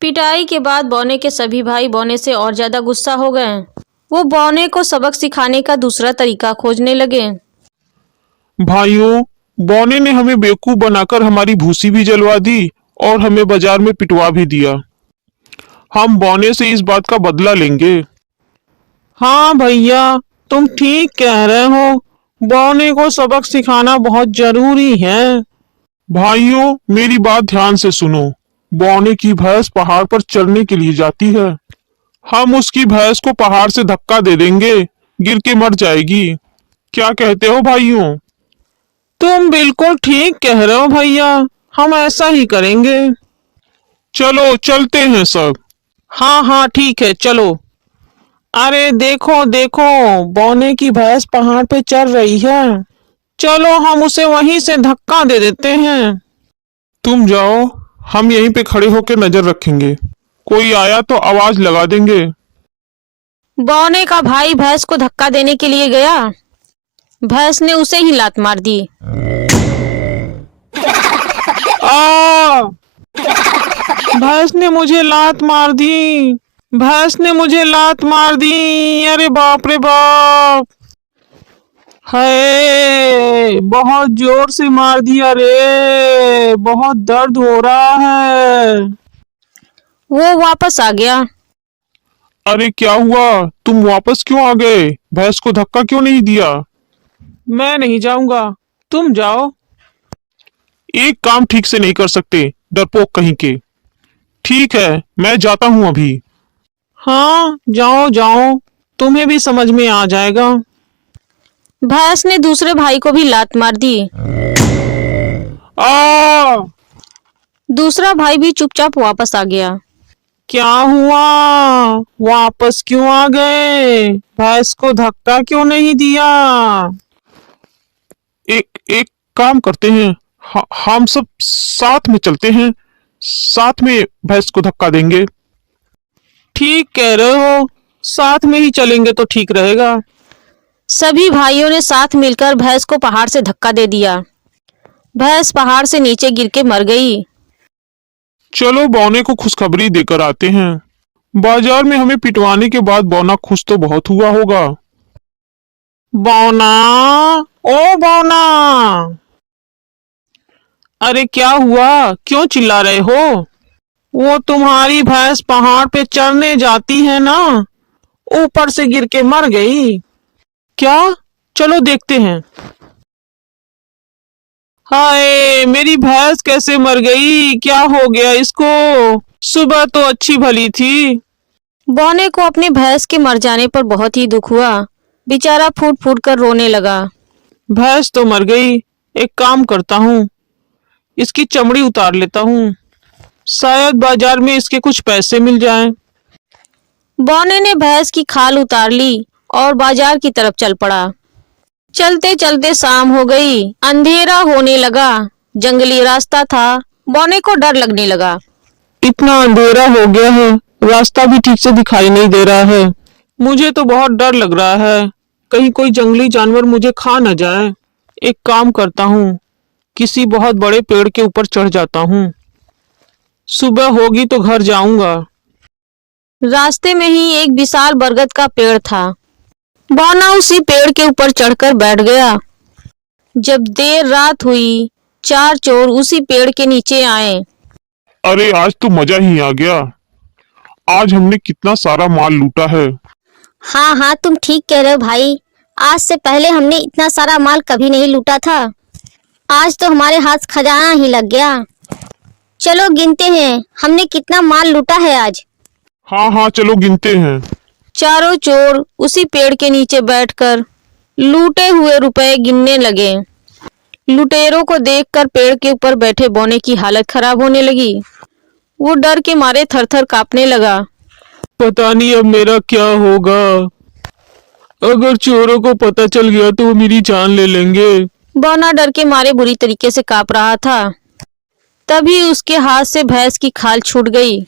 पिटाई के बाद बौने के सभी भाई बौने से और ज्यादा गुस्सा हो गए। वो बौने को सबक सिखाने का दूसरा तरीका खोजने लगे। भाइयों, बौने ने हमें बेवकूफ बनाकर हमारी भूसी भी जलवा दी और हमें बाजार में पिटवा भी दिया। हम बौने से इस बात का बदला लेंगे। हाँ भैया, तुम ठीक कह रहे हो। बौने को सबक सिखाना बहुत जरूरी है। भाइयों, मेरी बात ध्यान से सुनो। बौने की भैंस पहाड़ पर चढ़ने के लिए जाती है। हम उसकी भैंस को पहाड़ से धक्का दे देंगे, गिर के मर जाएगी। क्या कहते हो भाइयों? तुम बिल्कुल ठीक कह रहे हो भैया, हम ऐसा ही करेंगे। चलो चलते हैं सब। हाँ हाँ ठीक है, चलो। अरे देखो देखो, बौने की भैंस पहाड़ पे चढ़ रही है। चलो हम उसे वहीं से धक्का दे देते हैं। तुम जाओ, हम यहीं पे खड़े होकर नजर रखेंगे। कोई आया तो आवाज लगा देंगे। बौने का भाई भैंस को धक्का देने के लिए गया। भैंस ने उसे ही लात मार दी। आ! भैंस ने मुझे लात मार दी। भैंस ने मुझे लात मार दी। अरे बाप रे बाप! है बहुत जोर से मार दिया रे, बहुत दर्द हो रहा है। वो वापस आ गया। अरे क्या हुआ? तुम वापस क्यों आ गए? भैंस को धक्का क्यों नहीं दिया? मैं नहीं जाऊंगा, तुम जाओ। एक काम ठीक से नहीं कर सकते, डरपोक कहीं के। ठीक है, मैं जाता हूं अभी। हाँ जाओ जाओ, तुम्हें भी समझ में आ जाएगा। भैंस ने दूसरे भाई को भी लात मार दी। आ! दूसरा भाई भी चुपचाप वापस आ गया। क्या हुआ? वापस क्यों आ गए? भैंस को धक्का क्यों नहीं दिया? एक एक काम करते हैं। हम सब साथ में चलते हैं, साथ में भैंस को धक्का देंगे। ठीक कह रहे हो, साथ में ही चलेंगे तो ठीक रहेगा। सभी भाइयों ने साथ मिलकर भैंस को पहाड़ से धक्का दे दिया। भैंस पहाड़ से नीचे गिर के मर गई। चलो बौने को खुशखबरी देकर आते हैं। बाजार में हमें पिटवाने के बाद बौना खुश तो बहुत हुआ होगा। बौना, ओ बौना! अरे क्या हुआ, क्यों चिल्ला रहे हो? वो तुम्हारी भैंस पहाड़ पे चढ़ने जाती है ना, ऊपर से गिर के मर गई। क्या? चलो देखते हैं। हाय, मेरी भैंस कैसे मर गई? क्या हो गया इसको? सुबह तो अच्छी भली थी। बौने को अपने भैंस के मर जाने पर बहुत ही दुख हुआ। बेचारा फूट फूट कर रोने लगा। भैंस तो मर गई, एक काम करता हूँ, इसकी चमड़ी उतार लेता हूँ, शायद बाजार में इसके कुछ पैसे मिल जाएं। बौने ने भैंस की खाल उतार ली और बाजार की तरफ चल पड़ा। चलते चलते शाम हो गई, अंधेरा होने लगा। जंगली रास्ता था। बौने को डर लगने लगा। इतना अंधेरा हो गया है, रास्ता भी ठीक से दिखाई नहीं दे रहा है। मुझे तो बहुत डर लग रहा है, कहीं कोई जंगली जानवर मुझे खा न जाए। एक काम करता हूँ, किसी बहुत बड़े पेड़ के ऊपर चढ़ जाता हूँ। सुबह होगी तो घर जाऊंगा। रास्ते में ही एक विशाल बरगद का पेड़ था। बौना उसी पेड़ के ऊपर चढ़कर बैठ गया। जब देर रात हुई, चार चोर उसी पेड़ के नीचे आए। अरे आज तो मजा ही आ गया। आज हमने कितना सारा माल लूटा है। हाँ हाँ, तुम ठीक कह रहे हो भाई। आज से पहले हमने इतना सारा माल कभी नहीं लूटा था। आज तो हमारे हाथ खजाना ही लग गया। चलो गिनते हैं, हमने कितना माल लूटा है आज। हाँ हाँ, चलो गिनते हैं। चारों चोर उसी पेड़ के नीचे बैठकर लूटे हुए रुपए गिनने लगे। लुटेरों को देखकर पेड़ के ऊपर बैठे बौने की हालत खराब होने लगी। वो डर के मारे थर-थर कांपने लगा। पता नहीं अब मेरा क्या होगा। अगर चोरों को पता चल गया तो वो मेरी जान ले लेंगे। बौना डर के मारे बुरी तरीके से कांप रहा था। तभी उसके हाथ से भैंस की खाल छूट गई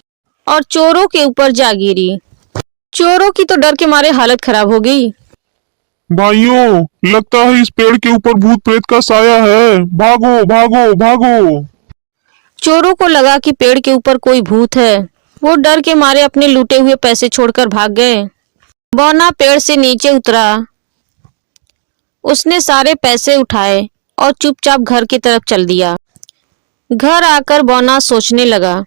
और चोरों के ऊपर जा गिरी। चोरों की तो डर के मारे हालत खराब हो गई। भाइयों, लगता है इस पेड़ के ऊपर भूत प्रेत का साया है। भागो भागो भागो। चोरों को लगा कि पेड़ के ऊपर कोई भूत है। वो डर के मारे अपने लूटे हुए पैसे छोड़कर भाग गए। बौना पेड़ से नीचे उतरा। उसने सारे पैसे उठाए और चुपचाप घर की तरफ चल दिया। घर आकर बौना सोचने लगा।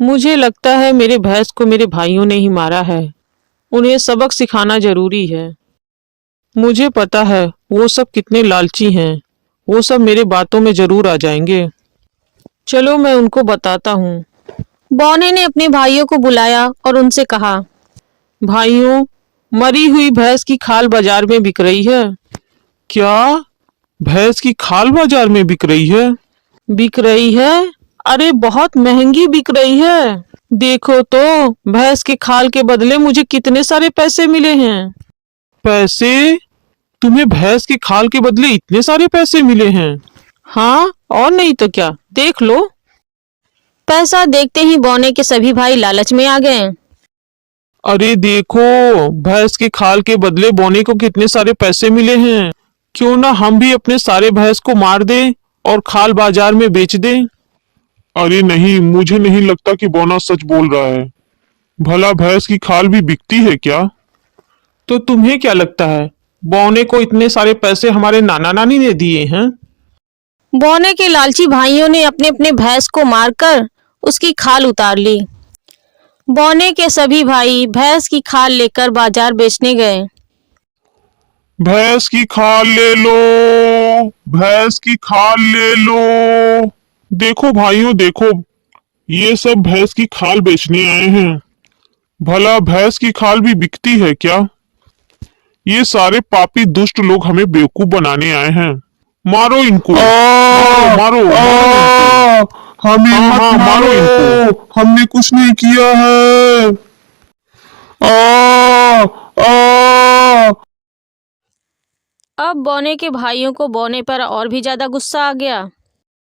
मुझे लगता है मेरे भैंस को मेरे भाइयों ने ही मारा है। उन्हें सबक सिखाना जरूरी है। मुझे पता है वो सब कितने लालची हैं। वो सब मेरे बातों में जरूर आ जाएंगे। चलो मैं उनको बताता हूँ। बौने ने अपने भाइयों को बुलाया और उनसे कहा, भाइयों, मरी हुई भैंस की खाल बाजार में बिक रही है। क्या? भैंस की खाल बाजार में बिक रही है? बिक रही है? अरे बहुत महंगी बिक रही है। देखो तो भैंस के खाल के बदले मुझे कितने सारे पैसे मिले हैं। पैसे? तुम्हें भैंस की खाल के बदले इतने सारे पैसे मिले हैं? हाँ, और नहीं तो क्या, देख लो। पैसा देखते ही बौने के सभी भाई लालच में आ गए। अरे देखो, भैंस के खाल के बदले बौने को कितने सारे पैसे मिले हैं। क्यों ना हम भी अपने सारे भैंस को मार दें और खाल बाजार में बेच दें। अरे नहीं, मुझे नहीं लगता कि बौना सच बोल रहा है। भला भैंस की खाल भी बिकती है क्या? तो तुम्हें क्या लगता है, बौने को इतने सारे पैसे हमारे नाना नानी ने दिए हैं? बौने के लालची भाइयों ने अपने अपने भैंस को मारकर उसकी खाल उतार ली। बौने के सभी भाई भैंस की खाल लेकर बाजार बेचने गए। भैंस की खाल ले लो, भैंस की खाल ले लो। देखो भाइयों देखो, ये सब भैंस की खाल बेचने आए हैं। भला भैंस की खाल भी बिकती है क्या? ये सारे पापी दुष्ट लोग हमें बेवकूफ बनाने आए हैं। मारो इनको, मारो मारो, मारो इनको। हमें हाँ, मत हाँ, मारो इनको, हमने कुछ नहीं किया है। अब बौने के भाइयों को बौने पर और भी ज्यादा गुस्सा आ गया।